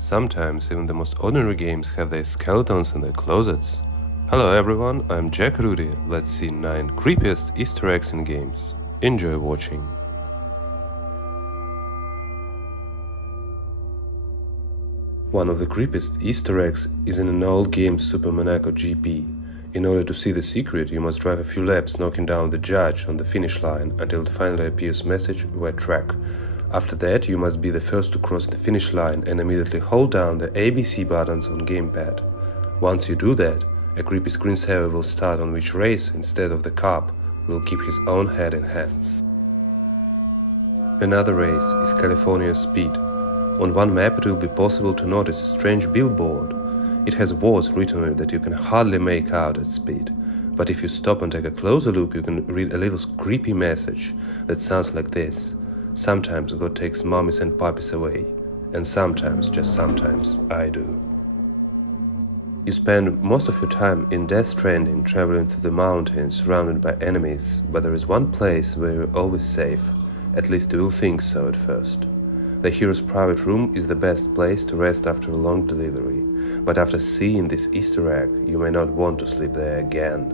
Sometimes even the most ordinary games have their skeletons in their closets. Hello everyone, I'm Jack Rudy. Let's see 9 creepiest Easter eggs in games. Enjoy watching. One of the creepiest Easter eggs is in an old game Super Monaco GP. In order to see the secret, you must drive a few laps knocking down the judge on the finish line until it finally appears message "Wet track." After that, you must be the first to cross the finish line and immediately hold down the ABC buttons on gamepad. Once you do that, a creepy screensaver will start on which race, instead of the cop, will keep his own head in hands. Another race is California Speed. On one map it will be possible to notice a strange billboard. It has words written on it that you can hardly make out at speed. But if you stop and take a closer look, you can read a little creepy message that sounds like this. Sometimes God takes mommies and puppies away. And sometimes, just sometimes, I do. You spend most of your time in Death Stranding traveling through the mountains surrounded by enemies, but there is one place where you're always safe. At least you will think so at first. The hero's private room is the best place to rest after a long delivery, but after seeing this Easter egg, you may not want to sleep there again.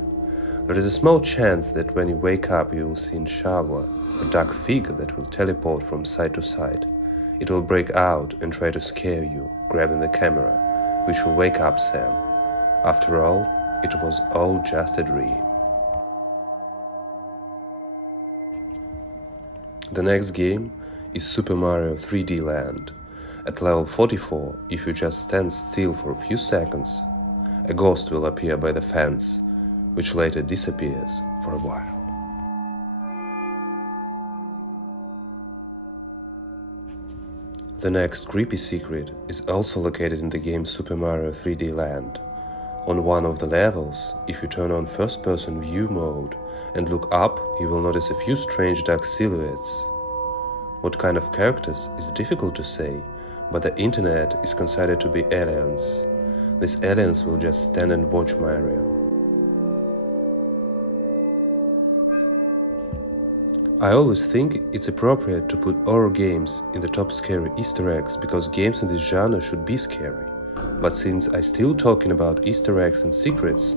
There is a small chance that when you wake up you will see in shower a dark figure that will teleport from side to side. It will break out and try to scare you, grabbing the camera, which will wake up Sam. After all, it was all just a dream. The next game is Super Mario 3D Land. At level 44, if you just stand still for a few seconds, a ghost will appear by the fence, which later disappears for a while. The next creepy secret is also located in the game Super Mario 3D Land. On one of the levels, if you turn on first-person view mode and look up, you will notice a few strange dark silhouettes. What kind of characters is difficult to say, but the internet is considered to be aliens. These aliens will just stand and watch Mario. I always think it's appropriate to put horror games in the top scary Easter eggs because games in this genre should be scary. But since I'm still talking about Easter eggs and secrets,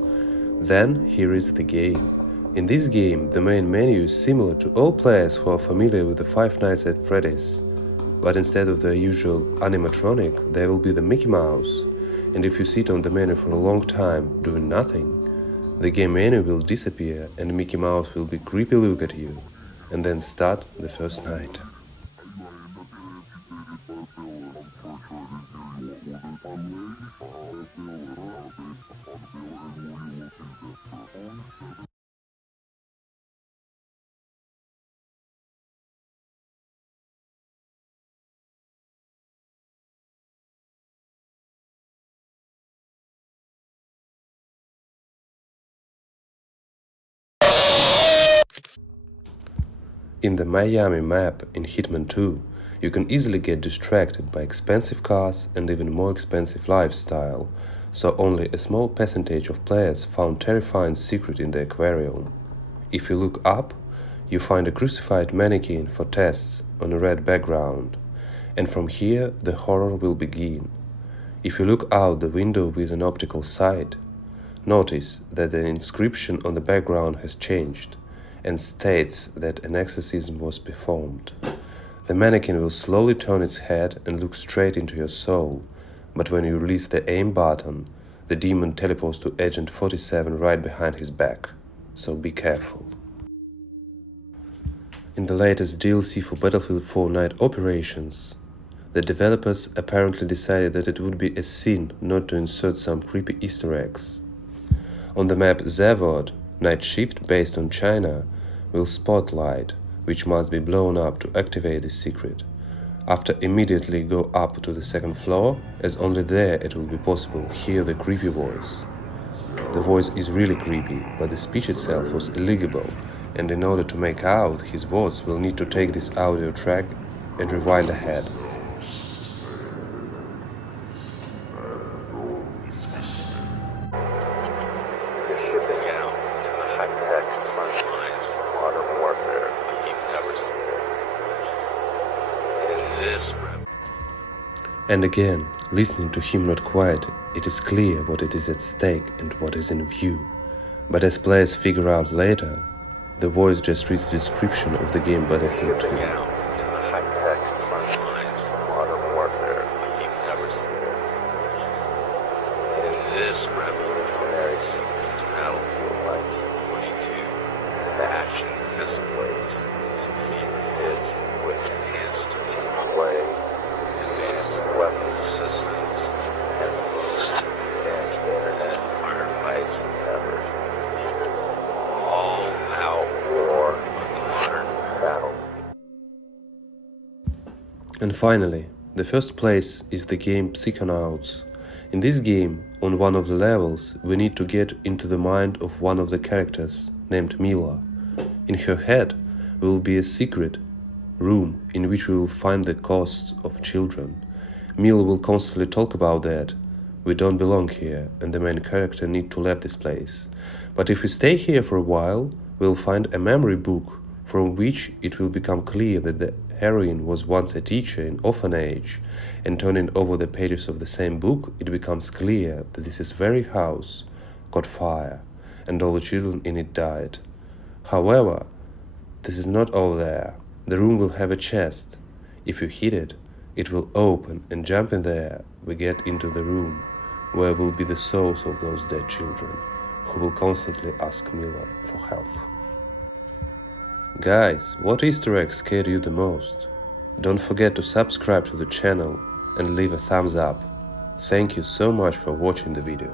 then here is the game. In this game, the main menu is similar to all players who are familiar with the Five Nights at Freddy's. But instead of the usual animatronic, there will be the Mickey Mouse. And if you sit on the menu for a long time doing nothing, the game menu will disappear and Mickey Mouse will be creepy look at you, and then start the first night. In the Miami map in Hitman 2, you can easily get distracted by expensive cars and even more expensive lifestyle, so only a small percentage of players found terrifying secret in the aquarium. If you look up, you find a crucified mannequin for tests on a red background, and from here the horror will begin. If you look out the window with an optical sight, notice that the inscription on the background has changed and states that an exorcism was performed. The mannequin will slowly turn its head and look straight into your soul, but when you release the aim button, the demon teleports to Agent 47 right behind his back, so be careful. In the latest DLC for Battlefield 4 Night Operations, the developers apparently decided that it would be a sin not to insert some creepy Easter eggs. On the map Zavod, Night Shift based on China, will spotlight, which must be blown up to activate this secret. After immediately go up to the second floor, as only there it will be possible to hear the creepy voice. The voice is really creepy, but the speech itself was illegible, and in order to make out his words, we'll need to take this audio track and rewind ahead. You're shipping out to the high-tech front lines for modern warfare like you've never seen it. In this And again, listening to him not quiet, it is clear what it is at stake and what is in view. But as players figure out later, the voice just reads the description of the game Battlefield 2. Shipping out to the high-tech front lines for modern warfare like you've never seen it. In this revolutionary sequel to Battlefield 1942, the action escalates to fever pitch with enhanced team play, advanced weapon systems, and the most advanced internet firefights ever. All out war on the modern battlefield. And finally, the first place is the game Psychonauts. In this game, on one of the levels, we need to get into the mind of one of the characters, named Mila. In her head will be a secret room in which we will find the ghosts of children. Mila will constantly talk about that. We don't belong here, and the main character need to leave this place. But if we stay here for a while, we'll find a memory book from which it will become clear that the heroine was once a teacher in orphanage, and turning over the pages of the same book, it becomes clear that this is very house caught fire, and all the children in it died. However, this is not all there. The room will have a chest. If you hit it, it will open, and jumping there, we get into the room, where will be the souls of those dead children, who will constantly ask Mila for help. Guys, what Easter egg scared you the most? Don't forget to subscribe to the channel and leave a thumbs up. Thank you so much for watching the video.